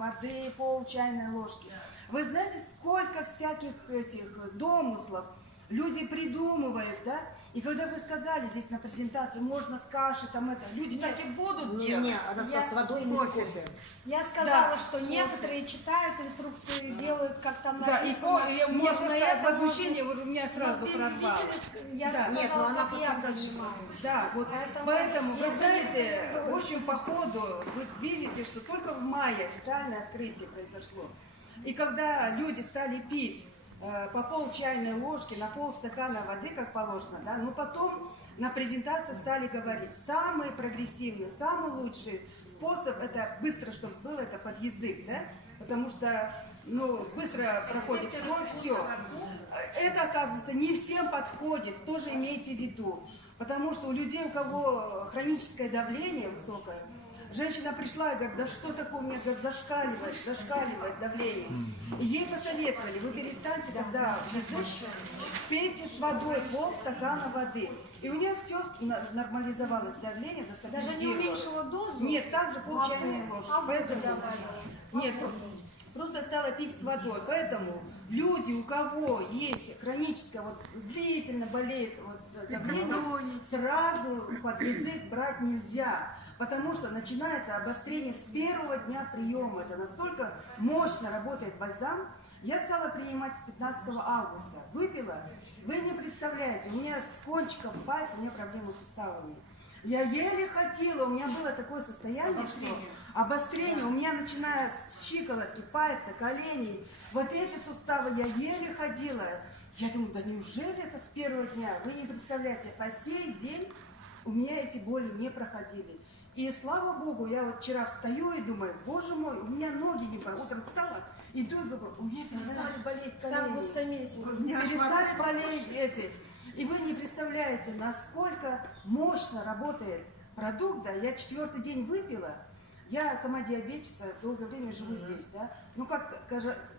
воды, пол чайной ложки. Вы знаете, сколько всяких этих домыслов люди придумывают, да? И когда вы сказали здесь на презентации, можно с кашей, там это, люди так и будут делать. Нет, она сказала с водой и с кофе. Я сказала, Да, что некоторые читают инструкции, делают, как там Да, написано. и у меня просто от возмущения у меня сразу прорвало. Я Да. сказала, Нет, но она как я потом дальше понимаю. Да, вот поэтому, вы знаете, в общем, по ходу вы видите, что только в мае официальное открытие произошло. И когда люди стали пить по пол чайной ложки на полстакана воды, как положено, да, но потом на презентации стали говорить, самый прогрессивный, самый лучший способ, это быстро, чтобы было, это под язык, да, потому что, ну, быстро проходит кровь, все. Это, оказывается, не всем подходит, тоже имейте в виду, потому что у людей, у кого хроническое давление высокое, женщина пришла и говорит, да что такое у меня, говорит, зашкаливает давление. И ей посоветовали, вы перестаньте тогда язык, пейте с водой полстакана воды. И у нее все нормализовалось, давление застабилизировалось. Даже не уменьшила дозу? Нет, также пол чайной ложки. Поэтому... Нет, просто стала пить с водой. Поэтому люди, у кого есть хроническое, вот длительно болеет вот, давление, сразу под язык брать нельзя. Потому что начинается обострение с первого дня приема. Это настолько мощно работает бальзам. Я стала принимать с 15 августа. Выпила. Вы не представляете, у меня с кончиков пальцев, у меня проблемы с суставами. Я еле ходила, у меня было такое состояние, что обострение, у меня начиная с щиколотки, пальца, коленей, вот эти суставы, я еле ходила. Я думаю, да неужели это с первого дня? Вы не представляете, по сей день у меня эти боли не проходили. И слава Богу, я вот вчера встаю и думаю, боже мой, у меня ноги не болят. Утром встала, иду и говорю, у меня перестали болеть колени. С августа месяца. Перестали болеть эти. И вы не представляете, насколько мощно работает продукт. Да, я 4-й день выпила. Я сама диабетица, долгое время живу здесь, да. Ну, как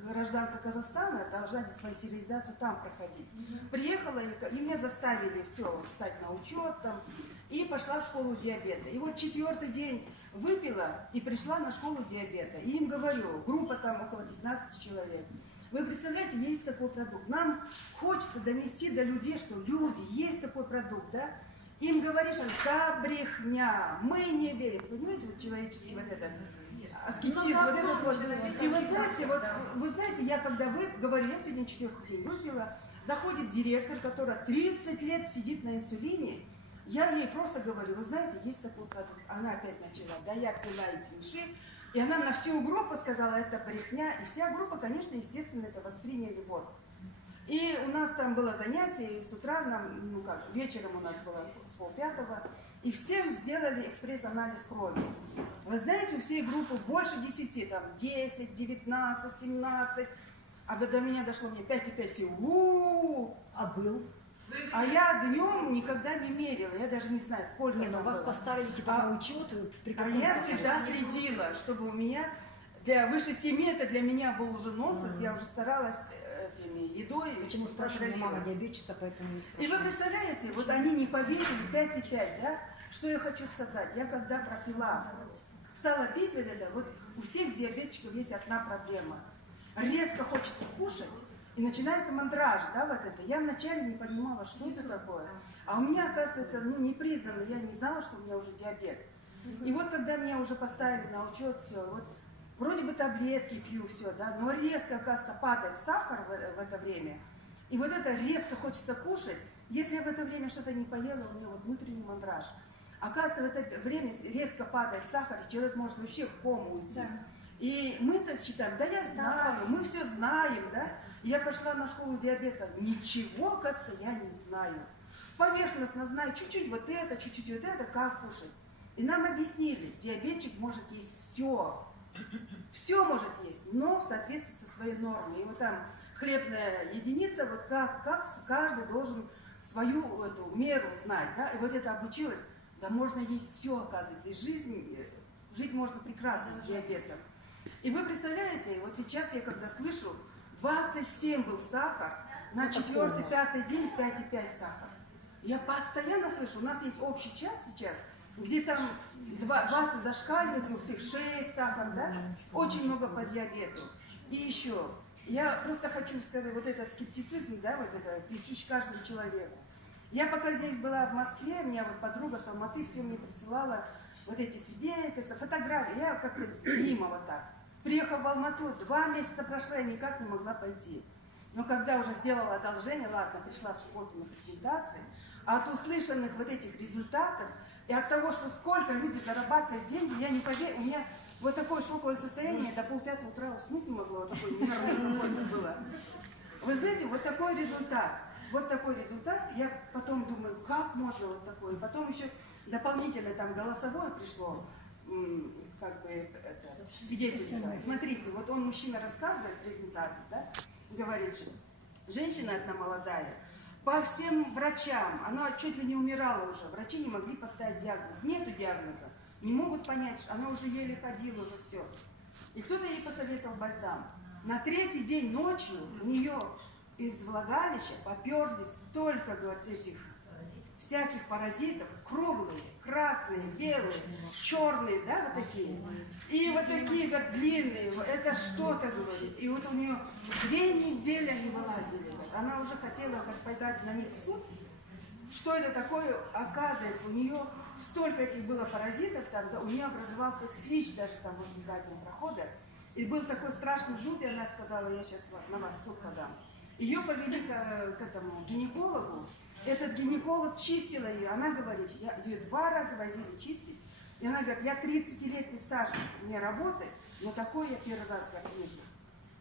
гражданка Казахстана, должна диспансеризацию там проходить. Приехала, и меня заставили все, встать на учет там, и пошла в школу диабета. И вот 4-й день выпила и пришла на школу диабета. И им говорю, группа там около 15 человек. Вы представляете, есть такой продукт. Нам хочется донести до людей, что люди, есть такой продукт, да. Им говоришь, да брехня, мы не верим. Понимаете, вот человеческий вот этот аскетизм, вот этот вот. И вы знаете, я когда говорю, я сегодня 4-й день выпила, заходит директор, которая 30 лет сидит на инсулине, я ей просто говорю, вы знаете, есть такой продукт. Она опять начала, да я пила и тиньши. И она на всю группу сказала, это брехня. И вся группа, конечно, естественно, это восприняли вот. И у нас там было занятие, и с утра нам, ну как, вечером у нас было с 4:30, и всем сделали экспресс-анализ крови. Вы знаете, у всей группы больше 10, там 10, 19, 17, а до меня дошло мне 5,5, все, А был? А я днем никогда не мерила, я даже не знаю, сколько Не, ну там вас было. поставили типа на учет. А я всегда следила, чтобы у меня, выше 7 это для меня был уже нонсенс, я уже старалась этими едой. Почему спрашиваю, мама диабетчица, поэтому не И спрашиваю. вы представляете, вот они не поверили, 5,5, да? Что я хочу сказать? Я когда просила, стала пить вот это, вот у всех диабетчиков есть одна проблема. Резко хочется кушать, и начинается мандраж, да, вот это. Я вначале не понимала, что это такое. А у меня, оказывается, ну, не признано, я не знала, что у меня уже диабет. И вот когда меня уже поставили на учет, все, вот вроде бы таблетки пью, все, да, но резко, оказывается, падает сахар в это время. И вот это резко хочется кушать. Если я в это время что-то не поела, у меня вот внутренний мандраж. Оказывается, в это время резко падает сахар, и человек может вообще в кому уйти. Да. И мы-то считаем, да я знаю, мы все знаем, да. Я пошла на школу диабета, ничего, оказывается, я не знаю. Поверхностно знаю, чуть-чуть вот это, чуть-чуть вот это, как кушать. И нам объяснили, диабетчик может есть все. Все может есть, но в соответствии со своей нормой. И вот там хлебная единица, вот как каждый должен свою эту меру знать, да, и вот это обучилась, да можно есть все, оказывается, и жить можно прекрасно с диабетом. И вы представляете, вот сейчас я когда слышу, 27 был сахар, на 4-5 день 5,5 сахар. Я постоянно слышу, у нас есть общий чат сейчас, где там 20 зашкаливает, у всех 6 сахар, да? Очень много по диабету. И еще, я просто хочу сказать, вот этот скептицизм, да, вот это присущ каждому человеку. Я пока здесь была в Москве, у меня вот подруга с Алматы все мне присылала вот эти свидетельства, фотографии. Я как-то мимо вот так. Приехав в Алмату, 2 месяца прошла, я никак не могла пойти. Но когда уже сделала одолжение, ладно, пришла в субботу на презентации, а от услышанных вот этих результатов и от того, что сколько люди зарабатывают деньги, я не поверю, у меня вот такое шоковое состояние, до 4:30 утра уснуть не могла, вот такое нервное какое-то было. Вы знаете, вот такой результат. Вот такой результат, я потом думаю, как можно вот такое. Потом еще дополнительно там голосовое пришло, как бы это, свидетельство. Смотрите, вот он, мужчина, рассказывает результаты, да, говорит, что женщина одна молодая, по всем врачам, она чуть ли не умирала уже, врачи не могли поставить диагноз, нету диагноза, не могут понять, что она уже еле ходила, уже все. И кто-то ей посоветовал бальзам. На 3-й день ночью у нее из влагалища поперлись столько, говорит, этих всяких паразитов, круглые, красные, белые, черные, да, вот такие. И вот такие, говорит, длинные, это что-то, говорит. И вот у нее 2 недели они вылазили, говорит. Она уже хотела, говорит, подать на них в суд. Что это такое? Оказывается, у нее столько этих было паразитов, там, да, у нее образовался свич даже там возле заднего прохода. И был такой страшный зуд, и она сказала, я сейчас на вас в суд подам. Ее повели к этому гинекологу. Этот гинеколог чистил ее. Она говорит, ее 2 раза возили чистить. И она говорит, я 30-летний стаж у меня работы, но такое я первый раз как вижу.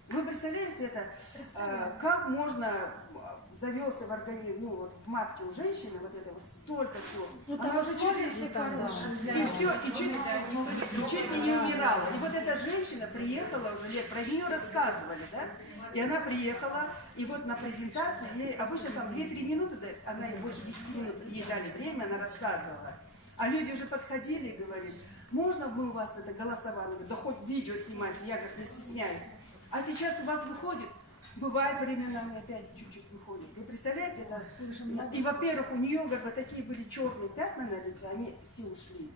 Вы представляете это? Как можно завелся в организм, ну вот в матке у женщины вот это вот столько всего. Ну, Она там уже условия все хорошие. и все, и чуть ли не умирала. И вот эта женщина приехала уже лет, про нее рассказывали, да? И она приехала, и вот на презентации, ей обычно там 2-3 минуты, она ей больше 10 минут, ей дали время, она рассказывала. А люди уже подходили и говорили, можно мы у вас это голосование? Она говорит, да хоть видео снимайте, я как не стесняюсь. А сейчас у вас выходит, бывает временами опять чуть-чуть выходит. Вы представляете, это? И, во-первых, у нее, говорит, вот такие были черные пятна на лице, они все ушли.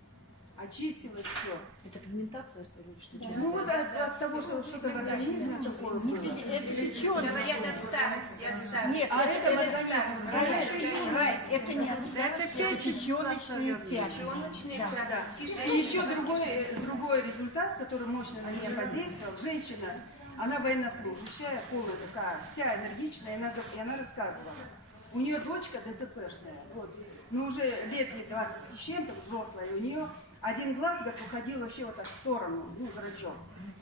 Очистилось все. Это пигментация, что ли? Что Ну вот от того, что что-то в организме такое было. Говорят от старости, от старости. Нет, А это это в от старости. Рай, это нет. Это печеночные пятна. Печеночные Да. практически И еще другой результат, который мощно на меня подействовал. Женщина, она военнослужащая, полная такая, вся энергичная, и она рассказывала. У нее дочка ДЦПшная, вот, но уже лет ей 20 с чем-то, взрослая, и у нее один глаз, говорит, уходил вообще вот так в сторону, ну, зрачок.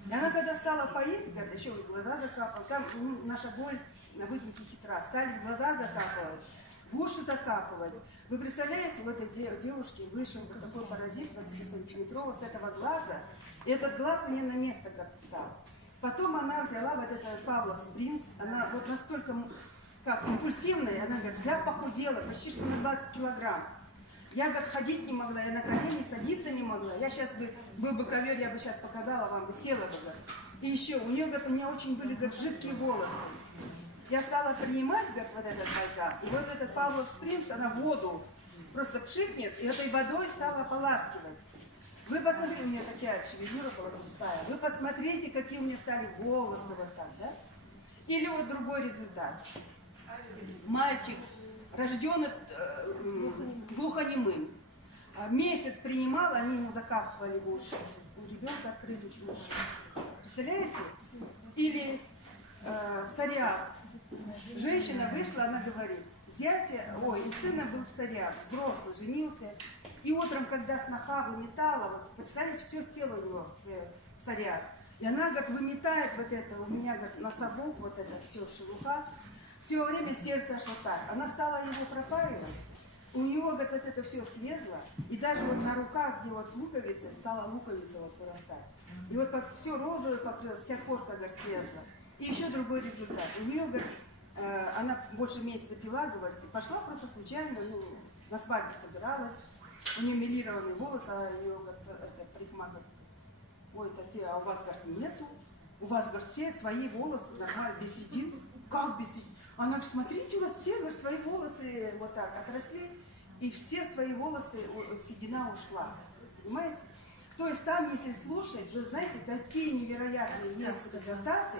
И она когда стала поить, говорит, еще в глаза закапала, там наша боль на выдумке хитра, стали в глаза закапывать, в уши закапывать. Вы представляете, вот этой девушке вышел вот такой паразит 20-сантиметровый с этого глаза, и этот глаз у нее на место как встал. Потом она взяла вот этот Павлов Спринц, она вот настолько как импульсивная, она говорит, я похудела почти что на 20 килограмм. Я, говорит, ходить не могла, я на колени садиться не могла. Я сейчас бы, был бы ковер, я бы сейчас показала вам, бы села бы, говорит. И еще, у нее, говорит, у меня очень были, говорит, жидкие волосы. Я стала принимать, говорит, вот этот бальзам, и вот этот Павлов Спринц, она воду просто пшикнет, и этой водой стала ополаскивать. Вы посмотрите, у меня такая шевелюра была густая. Вы посмотрите, какие у меня стали волосы вот так, да? Или вот другой результат. Мальчик рожден глухонемым. Месяц принимал, они ему закапывали в уши. У ребенка открылись уши. Представляете? Или псориаз. Женщина вышла, она говорит, у сына был псориаз, взрослый, женился. И утром, когда сноха выметала, вот, представляете, все тело у него псориаз. И она, говорит, выметает вот это, у меня, говорит, носовок, вот это все, шелуха. Все время сердце шло так. Она стала его пропаивать. У него, говорит, вот это все слезло. И даже вот на руках, где вот луковица, стала луковица вот вырастать. И вот все розовое покрылось, вся корка, говорит, слезла. И еще другой результат. У нее, говорит, она больше месяца пила, говорит, и пошла просто случайно, ну, на свадьбу собиралась. У нее мелированный волос, а ее, говорит, парикмахер, ой, Татьяна, а у вас, говорит, нету? У вас, говорит, все свои волосы нормально, без седин. Как без седин? Она говорит, смотрите, у вас все, говорит, свои волосы вот так отросли. и все свои волосы, седина ушла. Понимаете? То есть там, если слушать, вы знаете, такие невероятные есть результаты.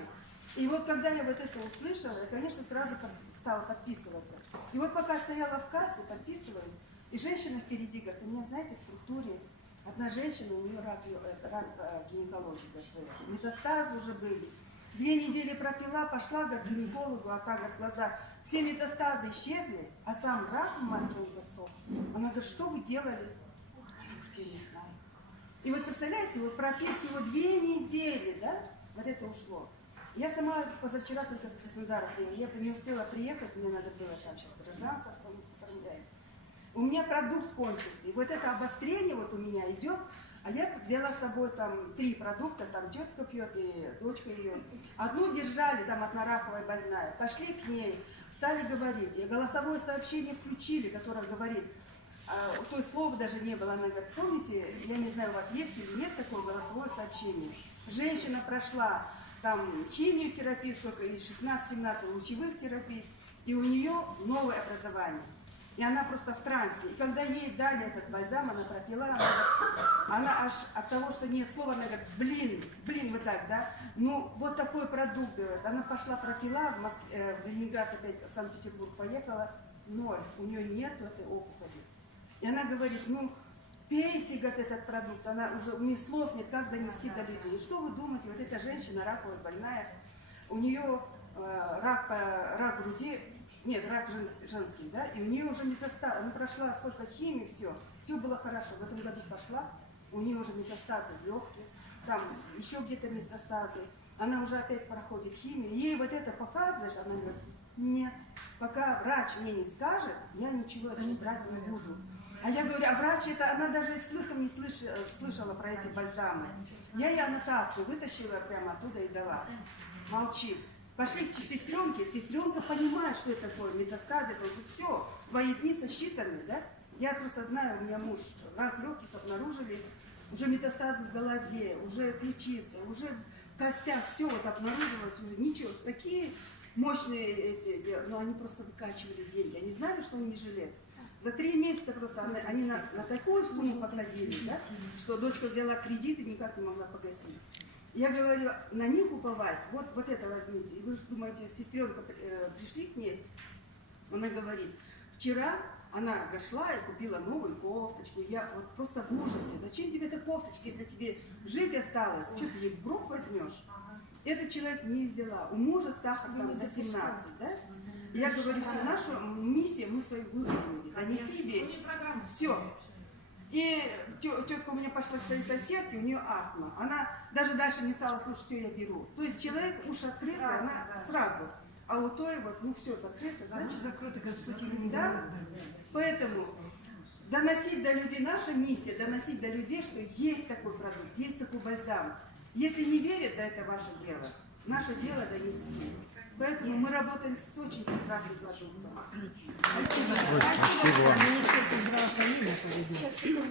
И вот когда я вот это услышала, я, конечно, сразу стала подписываться. И вот пока стояла в кассе, подписываюсь, и женщина впереди говорит, у меня, знаете, в структуре одна женщина, у нее рак гинекологии, метастазы уже были. 2 недели пропила, пошла к гинекологу, а так говорит, глаза, все метастазы исчезли, а сам рак в матке он засох. Она говорит, что вы делали? Она говорит, я не знаю. И вот представляете, вот пропив всего 2 недели, да, вот это ушло. Я сама позавчера только с Краснодара приехала, я не успела приехать, мне надо было там сейчас гражданство оформлять. У меня продукт кончился, и вот это обострение вот у меня идет, а я взяла с собой там 3 продукта, там тетка пьет и дочка ее. Одну держали, там одна раковая больная, пошли к ней, стали говорить, и голосовое сообщение включили, которое говорит, то есть слова даже не было, она говорит, помните, я не знаю, у вас есть или нет такое голосовое сообщение. Женщина прошла там химиотерапию, сколько, из 16-17 лучевых терапий, и у нее новое образование. И она просто в трансе. И когда ей дали этот бальзам, она пропила, она аж от того, что нет слова, она говорит, блин, вот так, да? Ну, вот такой продукт, говорит. Она пошла, пропила, в Ленинград опять, в Санкт-Петербург поехала, 0, у нее нету этой опухоли. И она говорит, ну, пейте, говорит, этот продукт, она уже, у нее слов нет, как донести до людей. И что вы думаете, вот эта женщина раковая больная, у нее рак груди, нет, рак женский, да, и у нее уже метастаз, она прошла столько химии, все было хорошо. В этом году пошла, у нее уже метастазы в легких, там еще где-то метастазы, она уже опять проходит химию, ей вот это показываешь, она говорит, нет, пока врач мне не скажет, я ничего этого брать не буду. А я говорю, а врач это, она даже слыхом не слышала про эти бальзамы. Я ей аннотацию вытащила прямо оттуда и дала. Молчит. Пошли к сестренке, сестренка понимает, что это такое, метастазы, это уже все, твои дни сосчитаны, да? Я просто знаю, у меня муж рак легких обнаружили, уже метастазы в голове, уже ключица, уже в костях, все вот обнаружилось, уже ничего, такие мощные эти, но они просто выкачивали деньги, они знали, что он не жилец. За 3 месяца просто они нас на такую сумму посадили, да, что дочка взяла кредит и никак не могла погасить. Я говорю, на них уповать, вот это возьмите. И вы же думаете, сестренка пришли к ней, она говорит, вчера она шла и купила новую кофточку. Я вот просто в ужасе. Зачем тебе эта кофточка, если тебе жить осталось? Что ты ей в гроб возьмешь? Этот человек не взяла. У мужа сахар там за 17, да? Я говорю, все, нашу миссию мы свою выполнили, донесли весь. Все. И тетка у меня пошла к своей соседке, у нее астма. Она даже дальше не стала слушать, что я беру. То есть человек, уши открыты, она сразу. А у той вот, ну все, закрыто, значит закрыто, Господь или не да? Поэтому доносить до людей, наша миссия, доносить до людей, что есть такой продукт, есть такой бальзам. Если не верят, да это ваше дело. Наше дело донести. Поэтому мы работаем с очень прекрасным продуктом. Спасибо.